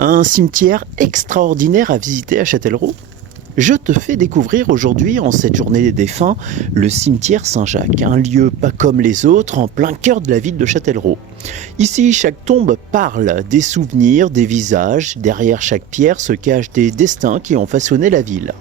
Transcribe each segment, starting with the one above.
Un cimetière extraordinaire à visiter à Châtellerault? Je te fais découvrir aujourd'hui, en cette journée des défunts, le cimetière Saint-Jacques, un lieu pas comme les autres, en plein cœur de la ville de Châtellerault. Ici, chaque tombe parle des souvenirs, des visages. Derrière chaque pierre se cachent des destins qui ont façonné la ville.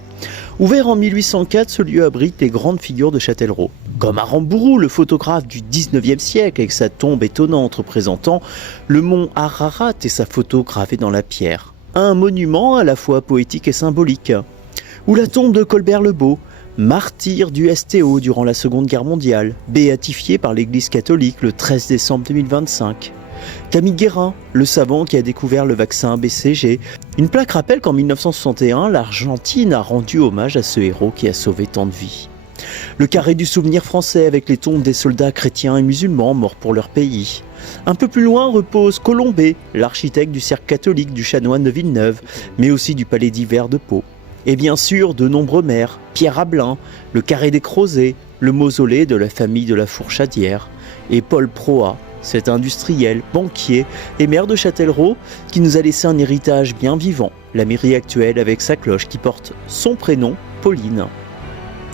Ouvert en 1804, ce lieu abrite les grandes figures de Châtellerault. Comme Aramburu, le photographe du 19e siècle, avec sa tombe étonnante représentant le mont Ararat et sa photo gravée dans la pierre. Un monument à la fois poétique et symbolique. Ou la tombe de Colbert le Beau, martyr du STO durant la Seconde Guerre mondiale, béatifié par l'Église catholique le 13 décembre 2025. Camille Guérin, le savant qui a découvert le vaccin BCG. Une plaque rappelle qu'en 1961, l'Argentine a rendu hommage à ce héros qui a sauvé tant de vies. Le carré du souvenir français avec les tombes des soldats chrétiens et musulmans morts pour leur pays. Un peu plus loin repose Colombet, l'architecte du cercle catholique du chanoine de Villeneuve, mais aussi du palais d'hiver de Pau. Et bien sûr, de nombreux maires, Pierre Abelin, le carré des Crozets, le mausolée de la famille de la Fourchadière, et Paul Proat, cet industriel, banquier et maire de Châtellerault qui nous a laissé un héritage bien vivant, la mairie actuelle avec sa cloche qui porte son prénom, Pauline.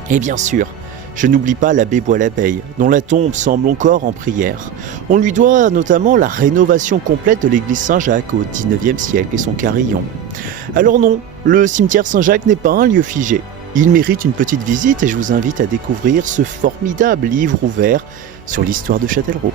Et bien sûr, je n'oublie pas l'abbé Bois-l'Abeille, dont la tombe semble encore en prière. On lui doit notamment la rénovation complète de l'église Saint-Jacques au XIXe siècle et son carillon. Alors non, le cimetière Saint-Jacques n'est pas un lieu figé. Il mérite une petite visite et je vous invite à découvrir ce formidable livre ouvert sur l'histoire de Châtellerault.